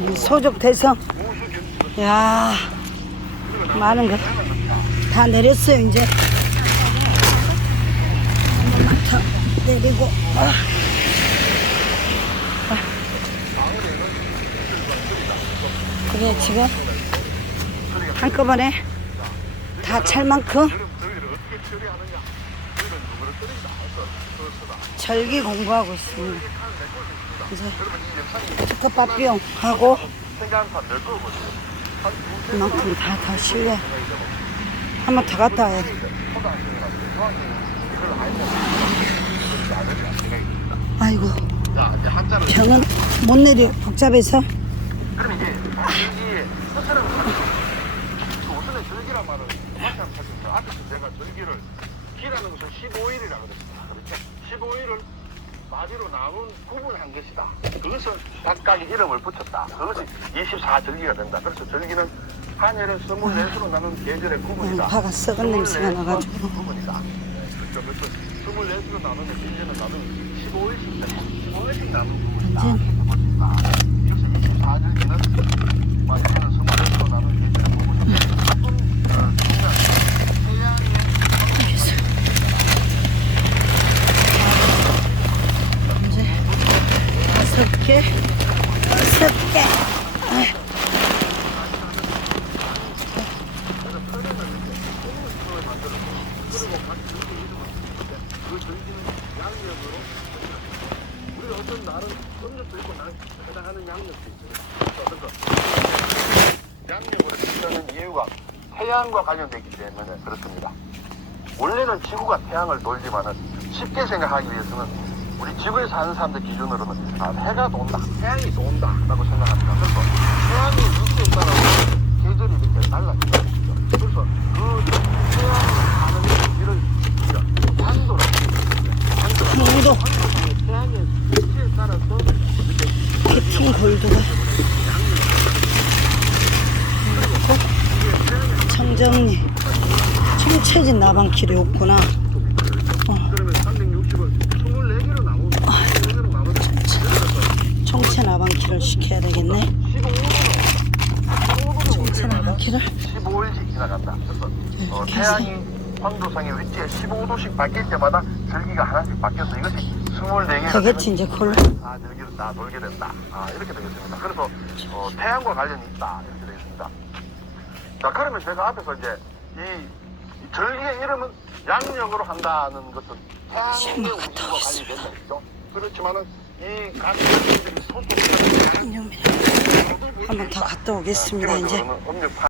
이 소족 대성. 야 많은 거 다 내렸어요 이제. 한 번만 더 내리고. 아. 아. 그래 지금 한꺼번에 다 찰 만큼 절기 공부하고 있습니다. 이제 비용 하고 이만큼 다, 다 실려. 한번 더 갔다 와야 돼. 아이고, 병은 못 내려, 복잡해서. 절기란 말은 한번. 앞에서 제가 절기를 기라는 것은 15일이라 그랬습니다. 그렇죠? 15일을 마디로 나눈 구분한 것이다. 그것을 각각의 이름을 붙였다. 그것이 24절기가 된다. 그래서 절기는 한 해를 24수로 나눈 계절의 구분이다. 음, 파가 썩은 냄새가 24 나가지고. 구분이다. 그렇죠. 그래서 24수로 나누는 계절은 나누는 15일씩 15일씩 나눈 구분이다. 그래서 24절기는 마디는 24수로 나눈 계절의 구분이다. 조금 어, 중요한 태양의 이제 진다는 이유가 태양과 관련되기 때문에 그렇습니다. 원래는 지구가 태양을 돌지만은 쉽게 생각하기 위해서는 우리 지구에 사는 사람들 기준으로는 아, 해가 돈다, 태양이 돈다라고 생각합니다. 그래서 태양이 위치에 따라서 계절이 이렇게 달라진다. 그래서 그 태양이 가는 길을 우리가 황도라고 황도. 황도. 태양의 위치에 따라서 이렇게 피팅 골드가. 그리고 청정리. 청채진 나방 길이 없구나. 그러면 360을 24개로 나누면 24개로 나누면 그래서 청채 나방길을 시켜야 되겠네. 15도로 청채 나방길을. 15일씩 지나간다. 그래서 어, 태양이 황도성의 위치에 15도씩 바뀔 때마다 절기가 하나씩 바뀌어서 이것이 24개가 되겠지, 이제 그걸로. 아, 절기를 다 돌게 된다. 아, 이렇게 되겠습니다. 그래서 어, 태양과 관련이 있다. 이렇게 되겠습니다. 자, 그러면 제가 앞에서 이제 이, 이 절기의 이름은 양력으로 한다는 것은 태양의 우주와 관련이 된다. 그죠? 그렇지만은 이각 절기들이 소속되는 한번 더 갔다 오겠습니다, 이제.